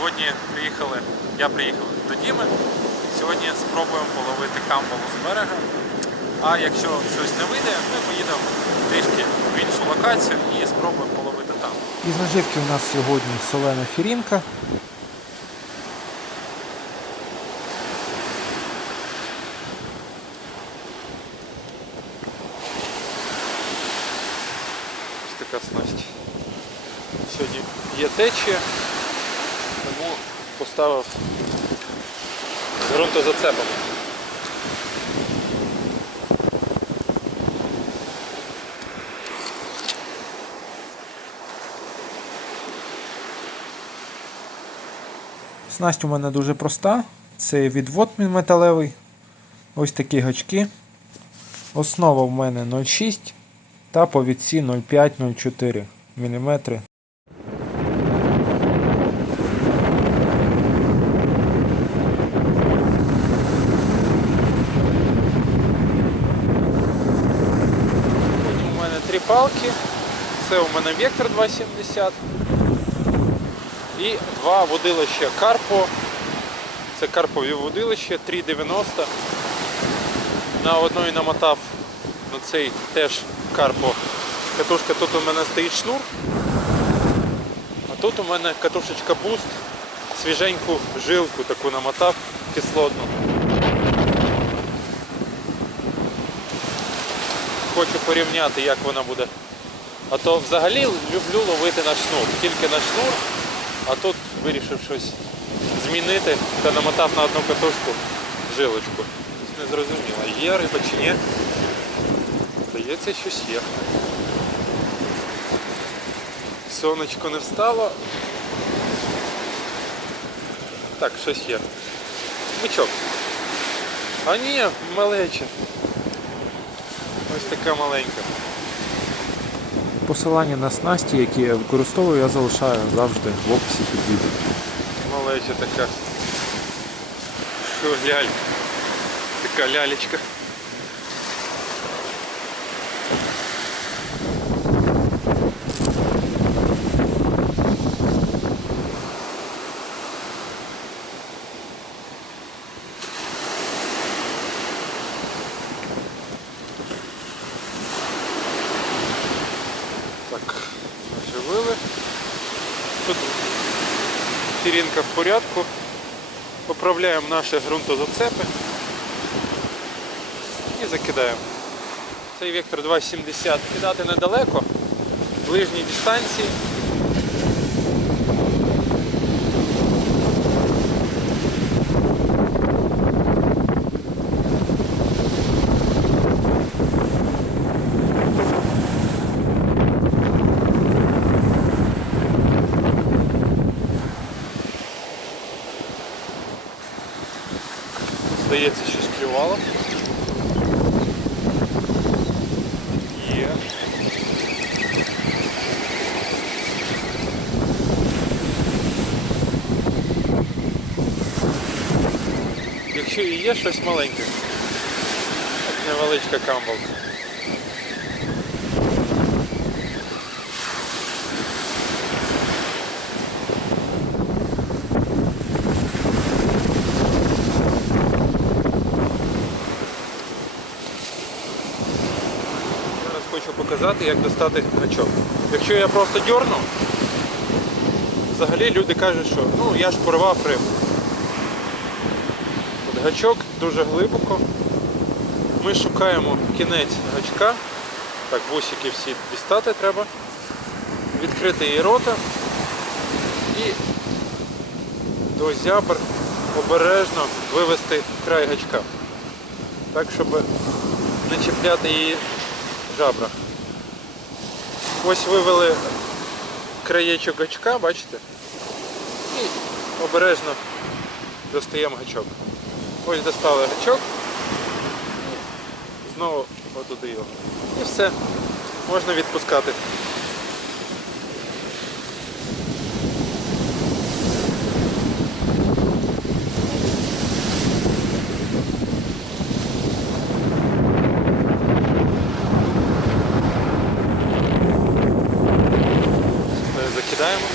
Сьогодні приїхали, я приїхав до Діми. Сьогодні спробуємо половити камбалу з берега. А якщо щось не вийде, ми поїдемо трішки в іншу локацію і спробуємо половити там. Із наживки у нас сьогодні солена фірінка. Ось така снасть. Сьогодні є течія, поставив з ґрунтозацепом. Снасть у мене дуже проста. Це відвод металевий. Ось такі гачки. Основа в мене 0,6 та повідці 0,5-0,4 мм. Потім у мене три палки. Це у мене Вектор 270. І два водилища Карпо. Це Карпові водилище 3,90. На одної намотав на цей теж Карпо. Катушка тут у мене стоїть шнур. А тут у мене катушечка Boost. Свіженьку жилку таку намотав кислотну. Хочу порівняти, як вона буде. А то взагалі люблю ловити на шнур, тільки на шнур, а тут вирішив щось змінити та намотав на одну катушку жилочку. Не зрозуміло, є риба чи ні. Здається, щось є. Сонечко не встало. Так, щось є. Бичок. А ні, малече. Ось така маленька. Посилання на снасті, які я використовую, я залишаю завжди в описі під відео. Малеча така. Що, ляль. Така лялечка. Так, оживили. Тут Фірінка в порядку. Поправляємо наші ґрунтозацепи і закидаємо. Цей вектор 2,70 кидати недалеко, в ближній дистанції. Здається, щось клювало. Є. Якщо і є щось маленьке, от невеличка камбалка. Зараз хочу показати, як достати гачок. Якщо я просто дьорну, взагалі люди кажуть, що ну я ж порвав рибу. От гачок дуже глибоко. Ми шукаємо кінець гачка. Так, вусики всі дістати треба. Відкрити її рота і до зябр обережно вивести край гачка. Так, щоб не чіпляти її жабра. Ось вивели краєчок гачка, бачите? І обережно достаємо гачок. Ось достали гачок. І знову отуди його. І все. Можна відпускати. Кидаємо.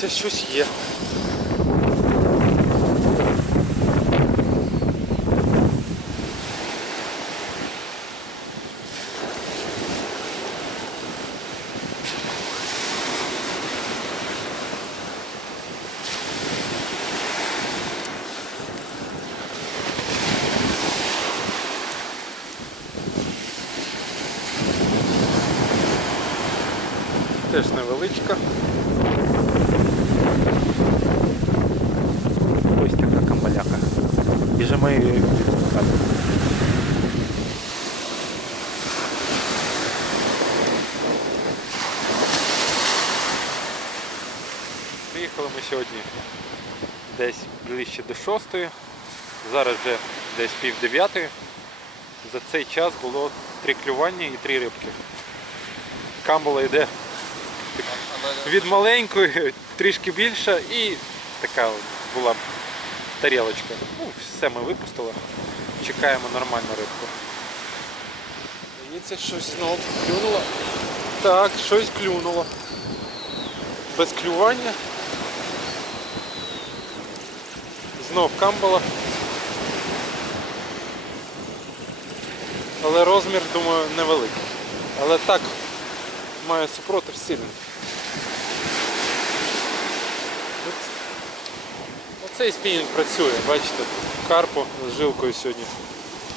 Це щось є. Теж невеличка. Ось така камбаляка. Біжимо її відпускати. Приїхали ми сьогодні десь ближче до шостої. Зараз вже десь пів дев'ятої. За цей час було три клювання і три рибки. Камбула йде від маленької, трішки більша і така була тарілочка. Ну, все ми випустили. Чекаємо нормальну рибку. Здається, щось знову клюнуло. Так, щось клюнуло. Без клювання. Знов камбала. Але розмір, думаю, невеликий. Але так має супротив сильний. Оцей спінінг працює, бачите, карпо з жилкою сьогодні.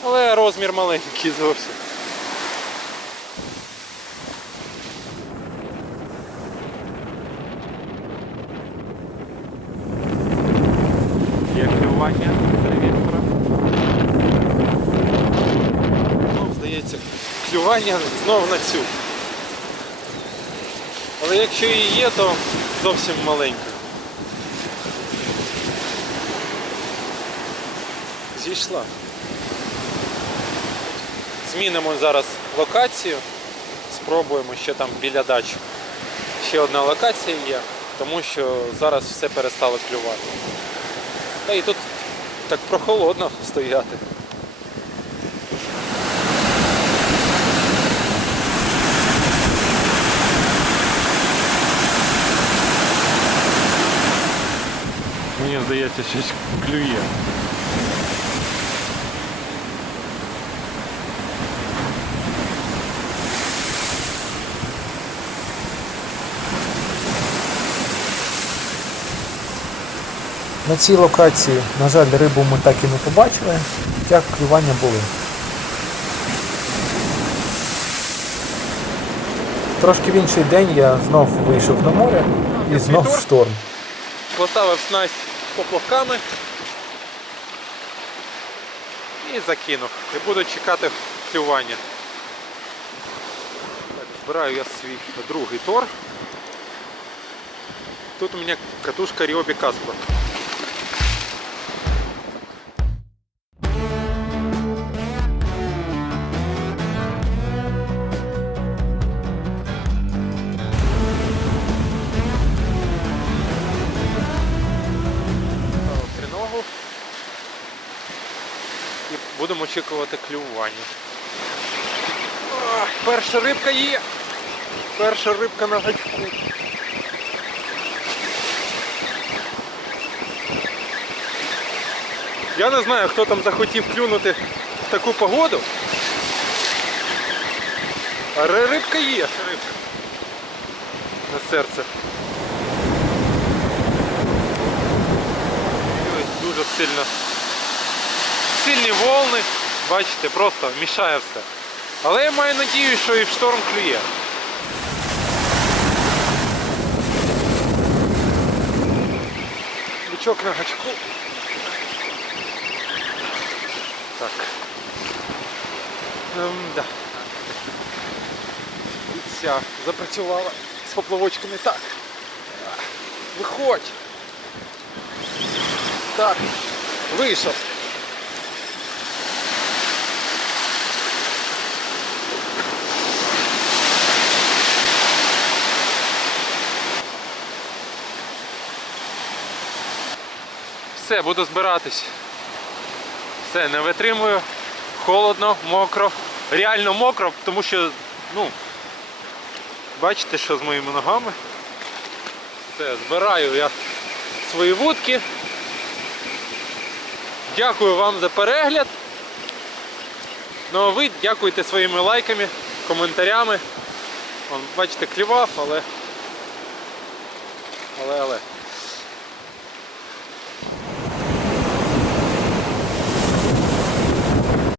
Але розмір маленький зовсім. Є клювання. Знов, здається, клювання знов на цю. Але якщо і є, то зовсім маленька. Зійшла. Змінимо зараз локацію. Спробуємо ще там біля дачі. Ще одна локація є, тому що зараз все перестало клювати. Та і тут так прохолодно стояти. Мені здається, щось клює. На цій локації, на жаль, рибу ми так і не побачили, хоча клювання були. Трошки в інший день я знов вийшов на море і знов шторм. Поставив снасть поплавками і закинув. І буду чекати клювання. Так, збираю я свій другий тор. Тут у мене катушка Ryobi Casper. Очікувати клювання. Ах, перша рибка є. Перша рибка на гачку. Я не знаю, хто там захотів клюнути в таку погоду. Але рибка є. Рибка. На серце. Дуже сильно. Сильні волни, бачите, просто мішає все. Але я маю надію, що і в шторм клює. Бичок на гачку. Так. Ем, да. І ця запрацювала з поплавочками. Так. Виходь. Так. Вийшов. Все, буду збиратись. Все, не витримую. Холодно, мокро. Реально мокро, тому що, ну, бачите, що з моїми ногами. Все, збираю я свої вудки. Дякую вам за перегляд. Ну а ви дякуйте своїми лайками, коментарями. Вон, бачите, клював, але. Але, але.